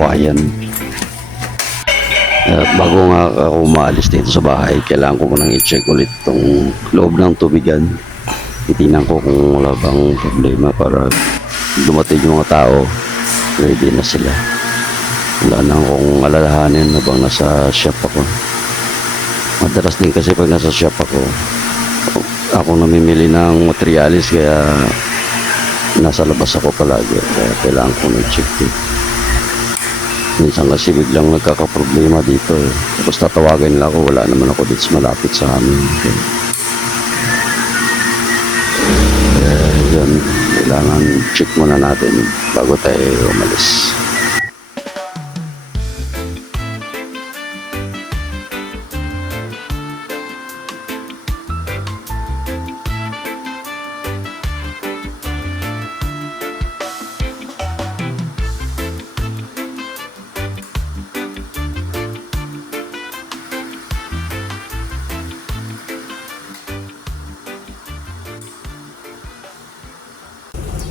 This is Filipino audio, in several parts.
kabuhayan. At bago nga ako maalis dito sa bahay, kailangan ko munang i-check ulit itong loob ng tubigan. Titingnan ko kung wala bang problema para dumating yung mga tao, ready na sila. Wala na akong alalahanin habang nasa shop ako. Madalas din kasi pag nasa shop ako namimili ng materialis, kaya nasa labas ako palagi. Kaya kailangan ko na-check din. Minsan kasi biglang nagkakaproblema dito eh. Tapos tatawagin nila ako, wala naman ako dito malapit sa amin. Kaya yun, kailangan check muna natin bago tayo umalis.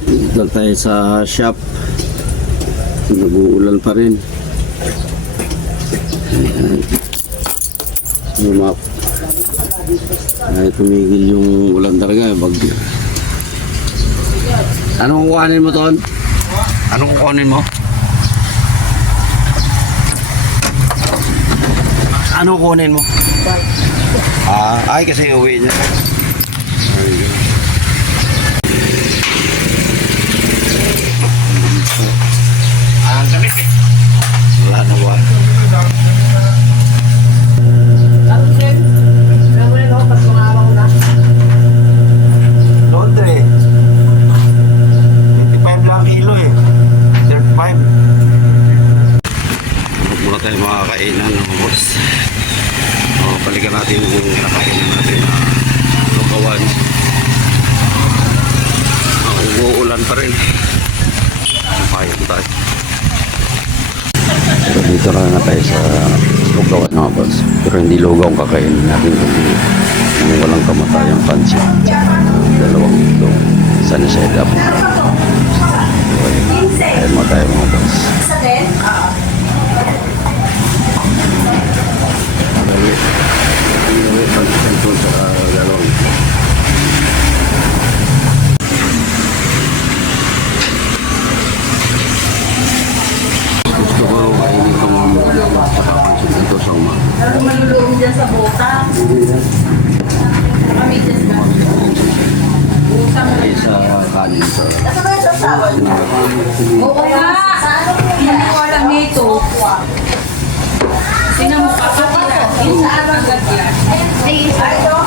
Dito tayo sa shop. Nag-uulan pa rin. Ayan. Lumap. Ay, tumigil yung ulan talaga. Bagyo. Anong kukuhanin mo, Ton? Anong kukuhanin mo? Anong kukuhanin mo? Ay, kasi uwi niya. Wala na ba? Laundry 25 lang kilo eh. 35. Muna tayo makakainan ng boss. Balikan natin yung kinakainan natin na lukawan. Umuulan pa rin. Payag tayo. So, dito na tayo sa lugawan mga boss. Pero hindi lugaw ang kakainin natin kung walang kamatayang pansit. Dalawang itlog. Sana set up. Ayan mo tayo mga boss. Gusto ko kainin itong pansit dito sa umaga. Pero maluluong dyan sa bota. Kami dyan na. Ay sa kanin sa Oo nga. Hindi ko alam nito. Sino mo kapatira? Saan agad yan? Ay, ito.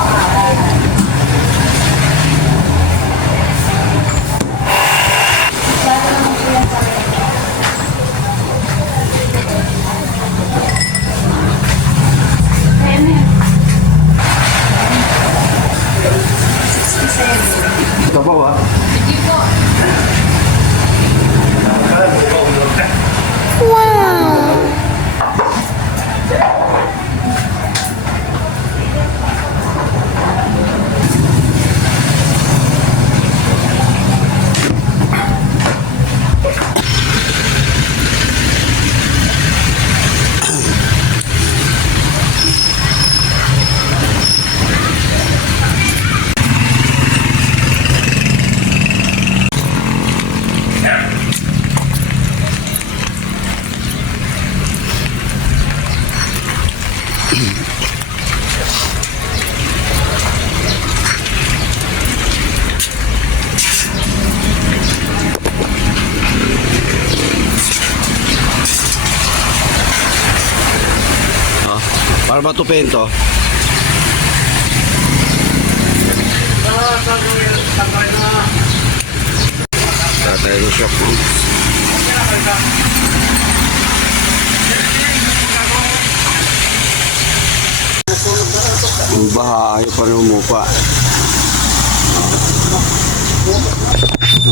ito ba ba? Sige po. Para matupin to. Tatay ng shop foods. Yung baha, ayaw pa rin umupa.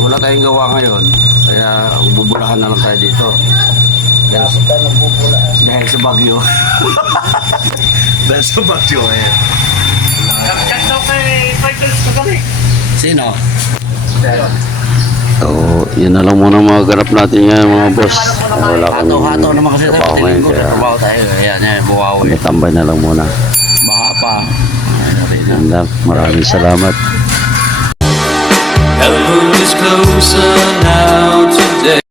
Wala tayong gawa ngayon. Kaya bubulahan na lang tayo dito. Dahil sa bagyo. Dahil sa bagyo eh. Sino? So, yun na lang muna mga ganap natin ngayon mga boss. Wala kang Hato-hato naman kasi trabaho ngayon, kaya trabaho tayo. Ayan, buwawi. tambay na lang muna. Baha pa. Yan lang. Maraming salamat. Heaven is closer now today.